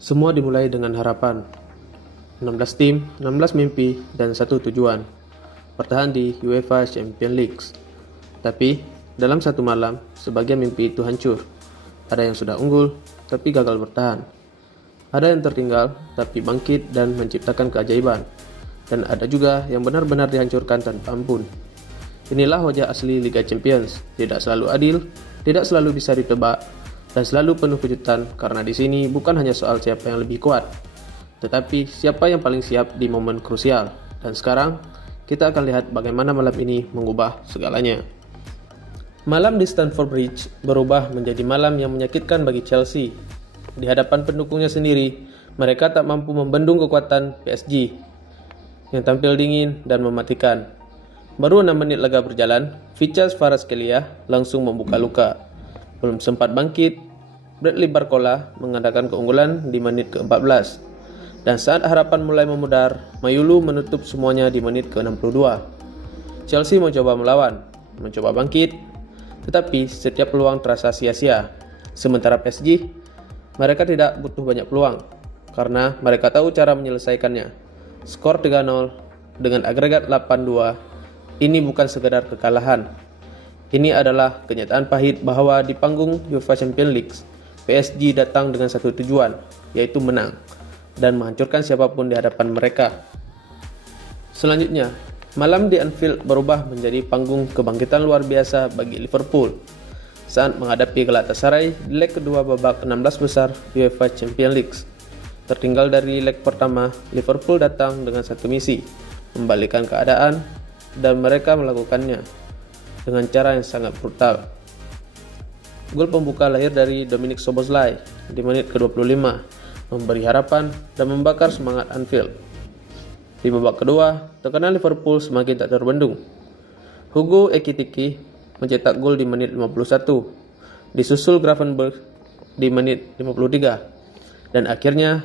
Semua dimulai dengan harapan. 16 tim, 16 mimpi, dan satu tujuan. Bertahan di UEFA Champions League. Tapi, dalam satu malam, sebagian mimpi itu hancur. Ada yang sudah unggul, tapi gagal bertahan. Ada yang tertinggal, tapi bangkit dan menciptakan keajaiban. Dan ada juga yang benar-benar dihancurkan tanpa ampun. Inilah wajah asli Liga Champions. Tidak selalu adil, tidak selalu bisa ditebak, dan selalu penuh kejutan karena di sini bukan hanya soal siapa yang lebih kuat, tetapi siapa yang paling siap di momen krusial. Dan sekarang, kita akan lihat bagaimana malam ini mengubah segalanya. Malam di Stamford Bridge berubah menjadi malam yang menyakitkan bagi Chelsea. Di hadapan pendukungnya sendiri, mereka tak mampu membendung kekuatan PSG yang tampil dingin dan mematikan. Baru 6 menit laga berjalan, Vichas Kvaratskhelia langsung membuka luka. Belum sempat bangkit, Bradley Barcola mengadakan keunggulan di menit ke-14. Dan saat harapan mulai memudar, Mayulu menutup semuanya di menit ke-62. Chelsea mencoba melawan, mencoba bangkit, tetapi setiap peluang terasa sia-sia. Sementara PSG, mereka tidak butuh banyak peluang, karena mereka tahu cara menyelesaikannya. Skor 3-0 dengan agregat 8-2. Ini bukan sekedar kekalahan. Ini adalah kenyataan pahit bahwa di panggung UEFA Champions League, PSG datang dengan satu tujuan, yaitu menang, dan menghancurkan siapapun di hadapan mereka. Selanjutnya, malam di Anfield berubah menjadi panggung kebangkitan luar biasa bagi Liverpool saat menghadapi Galatasaray di leg kedua babak 16 besar UEFA Champions League. Tertinggal dari leg pertama, Liverpool datang dengan satu misi, membalikkan keadaan, dan mereka melakukannya dengan cara yang sangat brutal. Gol pembuka lahir dari Dominik Szoboszlai di menit ke-25, memberi harapan dan membakar semangat Anfield. Di babak kedua, tekanan Liverpool semakin tak terbendung. Hugo Ekitike mencetak gol di menit 51, disusul Gravenberch di menit 53, dan akhirnya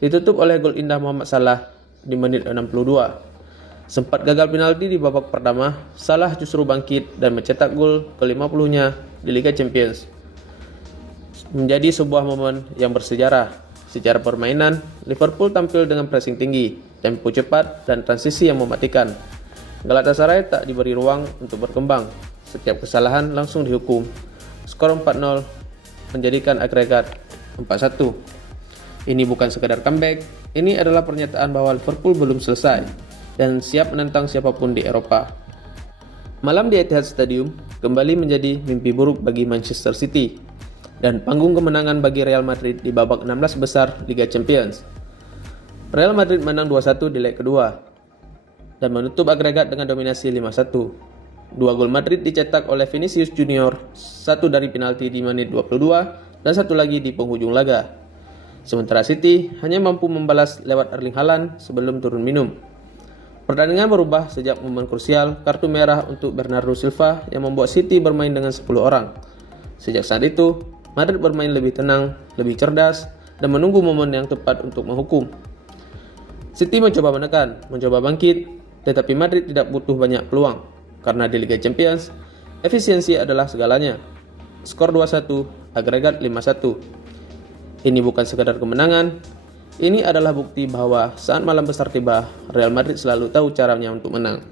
ditutup oleh gol indah Mohamed Salah di menit 62. Sempat gagal penalti di babak pertama, Salah justru bangkit dan mencetak gol ke-50-nya di Liga Champions. Menjadi sebuah momen yang bersejarah. Secara permainan, Liverpool tampil dengan pressing tinggi, tempo cepat, dan transisi yang mematikan. Galatasaray tak diberi ruang untuk berkembang. Setiap kesalahan langsung dihukum. Skor 4-0 menjadikan agregat 4-1. Ini bukan sekadar comeback, ini adalah pernyataan bahwa Liverpool belum selesai dan siap menentang siapapun di Eropa. Malam di Etihad Stadium kembali menjadi mimpi buruk bagi Manchester City dan panggung kemenangan bagi Real Madrid di babak 16 besar Liga Champions. Real Madrid menang 2-1 di leg kedua dan menutup agregat dengan dominasi 5-1. Dua gol Madrid dicetak oleh Vinicius Junior, satu dari penalti di menit 22 dan satu lagi di penghujung laga. Sementara City hanya mampu membalas lewat Erling Haaland sebelum turun minum. Pertandingan berubah sejak momen krusial kartu merah untuk Bernardo Silva yang membuat City bermain dengan 10 orang. Sejak saat itu, Madrid bermain lebih tenang, lebih cerdas, dan menunggu momen yang tepat untuk menghukum. City mencoba menekan, mencoba bangkit, tetapi Madrid tidak butuh banyak peluang, karena di Liga Champions, efisiensi adalah segalanya. Skor 2-1, agregat 5-1. Ini bukan sekadar kemenangan, ini adalah bukti bahwa saat malam besar tiba, Real Madrid selalu tahu caranya untuk menang.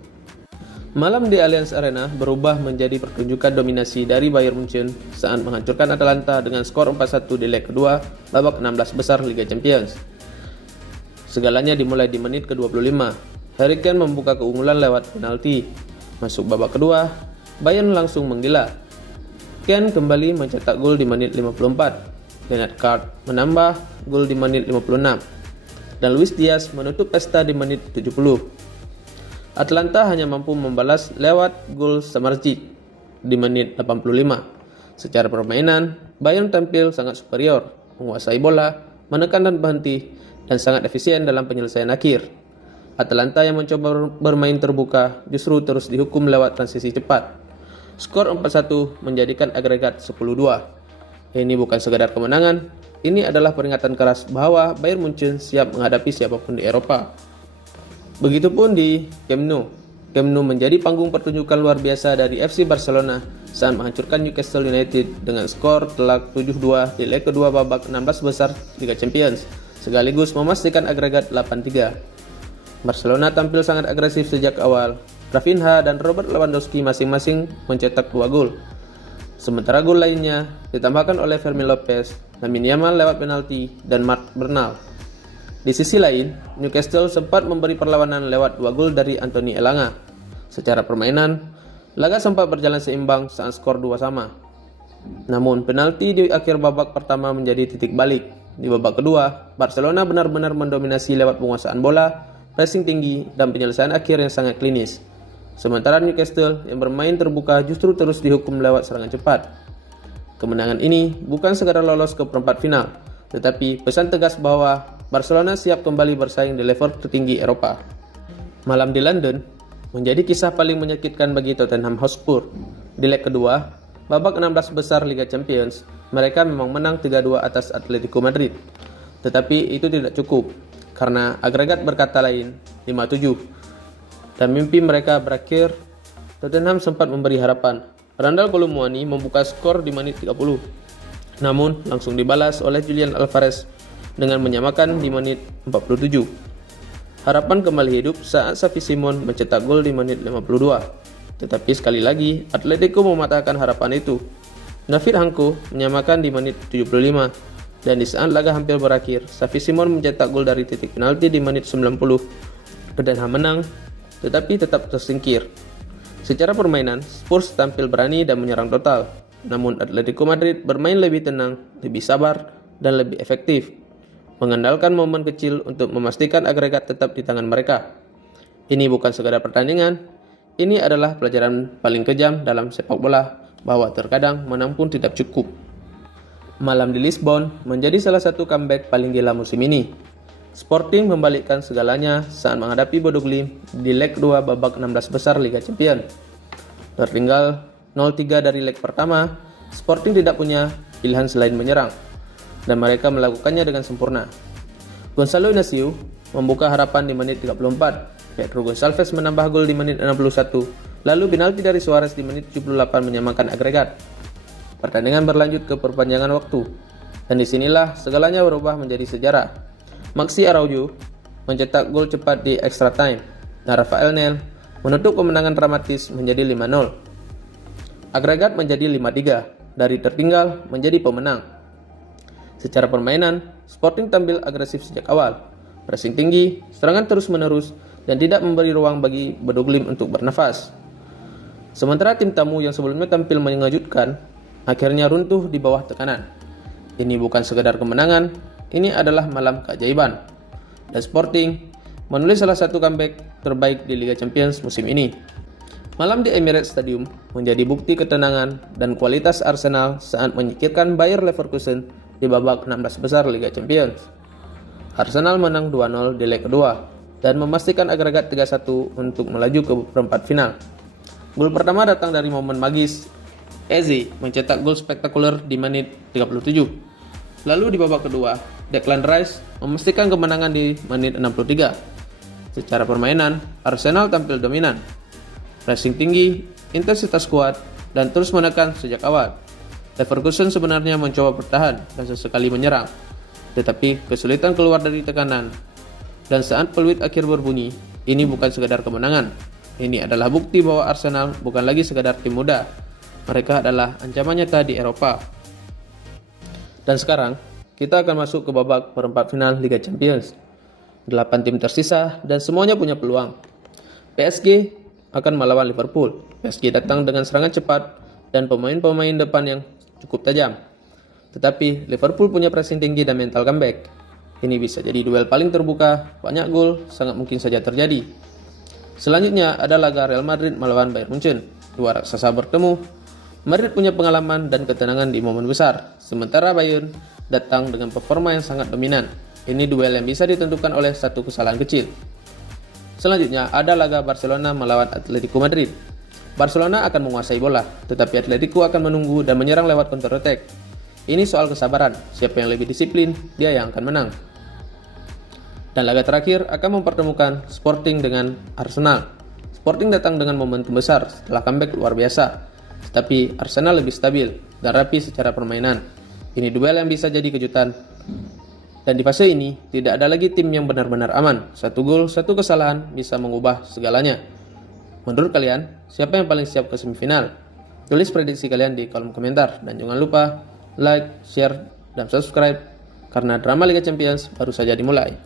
Malam di Allianz Arena berubah menjadi pertunjukan dominasi dari Bayern Munchen saat menghancurkan Atalanta dengan skor 4-1 di leg kedua babak 16 besar Liga Champions. Segalanya dimulai di menit ke-25. Harry Kane membuka keunggulan lewat penalti. Masuk babak kedua, Bayern langsung menggila. Kane kembali mencetak gol di menit 54. Lennart Kart menambah gol di menit 56 dan Luis Diaz menutup pesta di menit 70. Atlanta hanya mampu membalas lewat gol Samardzic di menit 85. Secara permainan, Bayern tampil sangat superior, menguasai bola, menekan dan berhenti, dan sangat efisien dalam penyelesaian akhir. Atlanta yang mencoba bermain terbuka justru terus dihukum lewat transisi cepat. Skor 4-1 menjadikan agregat 10-2. Ini bukan sekadar kemenangan, ini adalah peringatan keras bahwa Bayern Munchen siap menghadapi siapapun di Eropa. Begitupun di Camp Nou. Camp Nou menjadi panggung pertunjukan luar biasa dari FC Barcelona saat menghancurkan Newcastle United dengan skor telak 7-2 di leg kedua babak 16 besar Liga Champions. sekaligus memastikan agregat 8-3. Barcelona tampil sangat agresif sejak awal. Rafinha dan Robert Lewandowski masing-masing mencetak 2 gol. Sementara gol lainnya ditambahkan oleh Fermin Lopez, Lamine Yamal lewat penalti, dan Marc Bernal. Di sisi lain, Newcastle sempat memberi perlawanan lewat 2 gol dari Anthony Elanga. Secara permainan, laga sempat berjalan seimbang saat skor 2 sama. Namun, penalti di akhir babak pertama menjadi titik balik. Di babak kedua, Barcelona benar-benar mendominasi lewat penguasaan bola, pressing tinggi, dan penyelesaian akhir yang sangat klinis. Sementara Newcastle yang bermain terbuka justru terus dihukum lewat serangan cepat. Kemenangan ini bukan sekadar lolos ke perempat final, tetapi pesan tegas bahwa Barcelona siap kembali bersaing di level tertinggi Eropa. Malam di London menjadi kisah paling menyakitkan bagi Tottenham Hotspur. Di leg kedua, babak 16 besar Liga Champions, mereka memang menang 3-2 atas Atletico Madrid. Tetapi itu tidak cukup, karena agregat berkata lain, 5-7. Dan mimpi mereka berakhir. Tottenham sempat memberi harapan. Randal Kolo-Muani membuka skor di menit 30. Namun langsung dibalas oleh Julian Alvarez dengan menyamakan di menit 47. Harapan kembali hidup saat Xavi Simons mencetak gol di menit 52. Tetapi sekali lagi Atletico mematahkan harapan itu. David Hanko menyamakan di menit 75. Dan di saat laga hampir berakhir, Xavi Simons mencetak gol dari titik penalti di menit 90. Tottenham menang, tetapi tetap tersingkir. Secara permainan, Spurs tampil berani dan menyerang total. Namun Atletico Madrid bermain lebih tenang, lebih sabar, dan lebih efektif, mengandalkan momen kecil untuk memastikan agregat tetap di tangan mereka. Ini bukan sekadar pertandingan, ini adalah pelajaran paling kejam dalam sepak bola, bahwa terkadang menang pun tidak cukup. Malam di Lisbon menjadi salah satu comeback paling gila musim ini. Sporting membalikkan segalanya saat menghadapi Bodo Glimt di leg 2 babak 16 besar Liga Champions. Tertinggal 0-3 dari leg pertama, Sporting tidak punya pilihan selain menyerang, dan mereka melakukannya dengan sempurna. Gonçalo Inácio membuka harapan di menit 34, Pedro Gonçalves menambah gol di menit 61, lalu penalti dari Suarez di menit 78 menyamakan agregat. Pertandingan berlanjut ke perpanjangan waktu, dan disinilah segalanya berubah menjadi sejarah. Maxi Araujo mencetak gol cepat di extra time, dan Rafael Nel menutup kemenangan dramatis menjadi 5-0. Agregat menjadi 5-3, dari tertinggal menjadi pemenang. Secara permainan, Sporting tampil agresif sejak awal, pressing tinggi, serangan terus-menerus, dan tidak memberi ruang bagi Bodo Glimt untuk bernafas. Sementara tim tamu yang sebelumnya tampil mengejutkan, akhirnya runtuh di bawah tekanan. Ini bukan sekedar kemenangan, ini adalah malam keajaiban. Dan Sporting menulis salah satu comeback terbaik di Liga Champions musim ini. Malam di Emirates Stadium menjadi bukti ketenangan dan kualitas Arsenal saat menyingkirkan Bayer Leverkusen di babak 16 besar Liga Champions. Arsenal menang 2-0 di leg kedua dan memastikan agregat 3-1 untuk melaju ke perempat final. Gol pertama datang dari momen magis. Eze mencetak gol spektakuler di menit 37. Lalu di babak kedua, Declan Rice memastikan kemenangan di menit 63. Secara permainan, Arsenal tampil dominan, pressing tinggi, intensitas kuat, dan terus menekan sejak awal. Leverkusen sebenarnya mencoba bertahan dan sesekali menyerang, tetapi kesulitan keluar dari tekanan. Dan saat peluit akhir berbunyi, ini bukan sekadar kemenangan. Ini adalah bukti bahwa Arsenal bukan lagi sekadar tim muda. Mereka adalah ancaman nyata di Eropa. Dan sekarang, kita akan masuk ke babak perempat final Liga Champions. 8 tim tersisa dan semuanya punya peluang. PSG akan melawan Liverpool. PSG datang dengan serangan cepat dan pemain-pemain depan yang cukup tajam. Tetapi Liverpool punya pressing tinggi dan mental comeback. Ini bisa jadi duel paling terbuka, banyak gol, sangat mungkin saja terjadi. Selanjutnya ada laga Real Madrid melawan Bayern Munchen. Dua raksasa bertemu. Madrid punya pengalaman dan ketenangan di momen besar, sementara Bayern datang dengan performa yang sangat dominan. Ini duel yang bisa ditentukan oleh satu kesalahan kecil. Selanjutnya ada laga Barcelona melawan Atletico Madrid. Barcelona akan menguasai bola, tetapi Atletico akan menunggu dan menyerang lewat counter attack. Ini soal kesabaran, siapa yang lebih disiplin, dia yang akan menang. Dan laga terakhir akan mempertemukan Sporting dengan Arsenal. Sporting datang dengan momentum besar setelah comeback luar biasa. Tetapi Arsenal lebih stabil dan rapi secara permainan. Ini duel yang bisa jadi kejutan. Dan di fase ini, tidak ada lagi tim yang benar-benar aman. Satu gol, satu kesalahan bisa mengubah segalanya. Menurut kalian, siapa yang paling siap ke semifinal? Tulis prediksi kalian di kolom komentar. Dan jangan lupa like, share, dan subscribe. Karena drama Liga Champions baru saja dimulai.